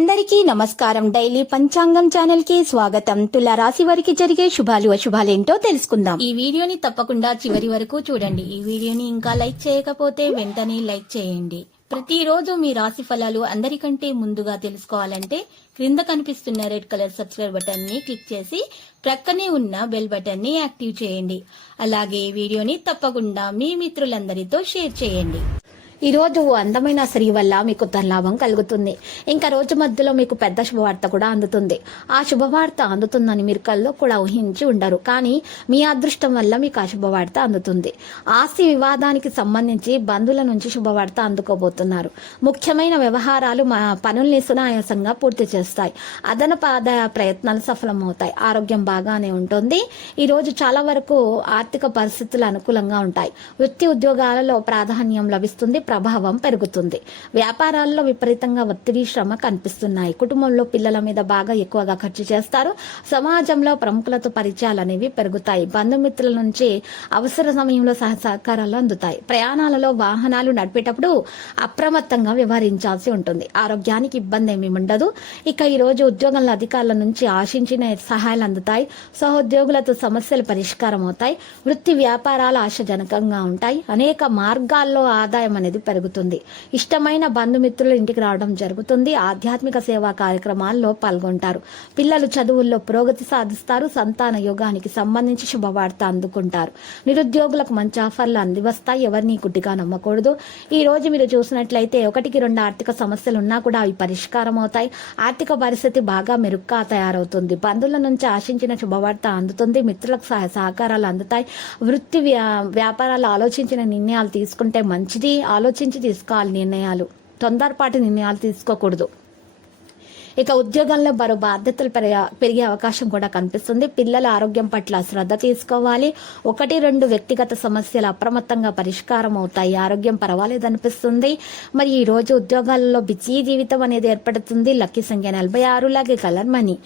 అందరికీ నమస్కారం. డైలీ పంచాంగం ఛానల్ కి స్వాగతం. తుల రాశి వారికి జరిగే శుభాలు అశుభాలేంటో తెలుసుకుందాం. ఈ వీడియోని తప్పకుండా చివరి వరకు చూడండి. ఈ వీడియోని ఇంకా లైక్ చేయకపోతే వెంటనే లైక్ చేయండి. ప్రతిరోజు మీ రాశి ఫలాలు అందరికంటే ముందుగా తెలుసుకోవాలంటే క్రింద కనిపిస్తున్న రెడ్ కలర్ సబ్స్క్రైబ్ బటన్ ని క్లిక్ చేసి ప్రక్కనే ఉన్న బెల్ బటన్ ని యాక్టివ్ చేయండి. అలాగే వీడియోని తప్పకుండా మీ మిత్రులందరితో షేర్ చేయండి. ఈ రోజు అందమైన స్త్రీ వల్ల మీకు ధనలాభం కలుగుతుంది. ఇంకా రోజు మధ్యలో మీకు పెద్ద శుభవార్త కూడా అందుతుంది. ఆ శుభవార్త అందుతుందని మీరు కల్లో కూడా ఊహించి ఉండరు. కానీ మీ అదృష్టం వల్ల మీకు ఆ శుభవార్త అందుతుంది. ఆస్తి వివాదానికి సంబంధించి బంధువుల నుంచి శుభవార్త అందుకోబోతున్నారు. ముఖ్యమైన వ్యవహారాలు పనుల్ని సునాయాసంగా పూర్తి చేస్తాయి. అదనపు ఆదాయ ప్రయత్నాలు సఫలమవుతాయి. ఆరోగ్యం బాగానే ఉంటుంది. ఈ రోజు చాలా వరకు ఆర్థిక పరిస్థితులు అనుకూలంగా ఉంటాయి. వృత్తి ఉద్యోగాలలో ప్రాధాన్యం లభిస్తుంది. ప్రభావం పెరుగుతుంది. వ్యాపారాల్లో విపరీతంగా ఒత్తిడి, శ్రమ కనిపిస్తున్నాయి. కుటుంబంలో పిల్లల మీద బాగా ఎక్కువగా ఖర్చు చేస్తారు. సమాజంలో ప్రముఖులతో పరిచయాలు అనేవి పెరుగుతాయి. బంధుమిత్రుల నుంచి అవసర సమయంలో సహకారాలు అందుతాయి. ప్రయాణాలలో వాహనాలు నడిపేటప్పుడు అప్రమత్తంగా వ్యవహరించాల్సి ఉంటుంది. ఆరోగ్యానికి ఇబ్బంది ఏమీ ఉండదు. ఇక ఈ రోజు ఉద్యోగంలో అధికారుల నుంచి ఆశించిన సహాయాలు అందుతాయి. సహోద్యోగులతో సమస్యలు పరిష్కారం అవుతాయి. వృత్తి వ్యాపారాలు ఆశాజనకంగా ఉంటాయి. అనేక మార్గాల్లో ఆదాయం అనేది పెరుగుతుంది. ఇష్టమైన బంధుమిత్రులు ఇంటికి రావడం జరుగుతుంది. ఆధ్యాత్మిక సేవా కార్యక్రమాల్లో పాల్గొంటారు. పిల్లలు చదువుల్లో పురోగతి సాధిస్తారు. సంతాన యోగానికి సంబంధించి శుభవార్త అందుకుంటారు. నిరుద్యోగులకు మంచి ఆఫర్లు అందివస్తాయి. ఎవరిని గుడ్డిగా నమ్మకూడదు. ఈ రోజు మీరు చూసినట్లయితే 1-2 ఆర్థిక సమస్యలు ఉన్నా కూడా అవి పరిష్కారం అవుతాయి. ఆర్థిక పరిస్థితి బాగా మెరుగ్గా తయారవుతుంది. బంధువుల నుంచి ఆశించిన శుభవార్త అందుతుంది. మిత్రులకు సహకారాలు అందుతాయి. వృత్తి వ్యాపారాలు ఆలోచించిన నిర్ణయాలు తీసుకుంటే మంచిది. ఆలోచించి తీసుకోవాలి నిర్ణయాలు. తొందరపాటు నిర్ణయాలు తీసుకోకూడదు. ఇక ఉద్యోగంలో మరో బాధ్యతలు పెరిగే అవకాశం కూడా కనిపిస్తుంది. పిల్లల ఆరోగ్యం పట్ల శ్రద్ధ తీసుకోవాలి. 1-2 వ్యక్తిగత సమస్యలు అప్రమత్తంగా పరిష్కారం అవుతాయి. ఆరోగ్యం పర్వాలేదనిపిస్తుంది. మరి ఈ రోజు ఉద్యోగాలలో బిజీ జీవితం అనేది ఏర్పడుతుంది. లక్కీ సంఖ్య 46. లాగే కలర్ మనీ.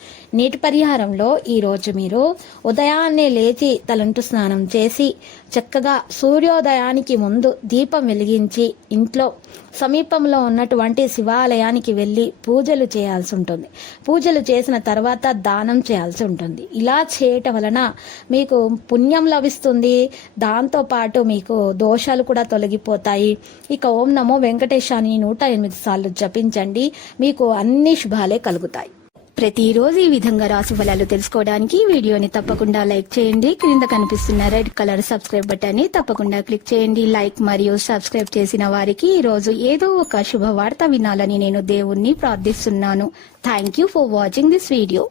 నీటి పరిహారంలో ఈ రోజు మీరు ఉదయాన్నే లేచి తలంటు స్నానం చేసి చక్కగా సూర్యోదయానికి ముందు దీపం వెలిగించి ఇంట్లో సమీపంలో ఉన్నటువంటి శివాలయానికి వెళ్లి పూజలు చేయాల్సి ఉంటుంది. పూజలు చేసిన తర్వాత దానం చేయాల్సి ఉంటుంది. ఇలా చేయటం వలన మీకు పుణ్యం లభిస్తుంది. దాంతో పాటు మీకు దోషాలు కూడా తొలగిపోతాయి. ఇక ఓం నమో వెంకటేశాని 108 సార్లు జపించండి. మీకు అన్ని శుభాలే కలుగుతాయి. ప్రతిరోజు ఈ విధంగా రాశి ఫలాలు తెలుసుకోవడానికి వీడియోని తప్పకుండా లైక్ చేయండి. క్రింద కనిపిస్తున్న రెడ్ కలర్ సబ్స్క్రైబ్ బటన్ ని తప్పకుండా క్లిక్ చేయండి. లైక్ మరియు సబ్స్క్రైబ్ చేసిన వారికి ఈ రోజు ఏదో ఒక శుభవార్త వినాలని నేను దేవుణ్ణి ప్రార్థిస్తున్నాను. Thank you for watching this video.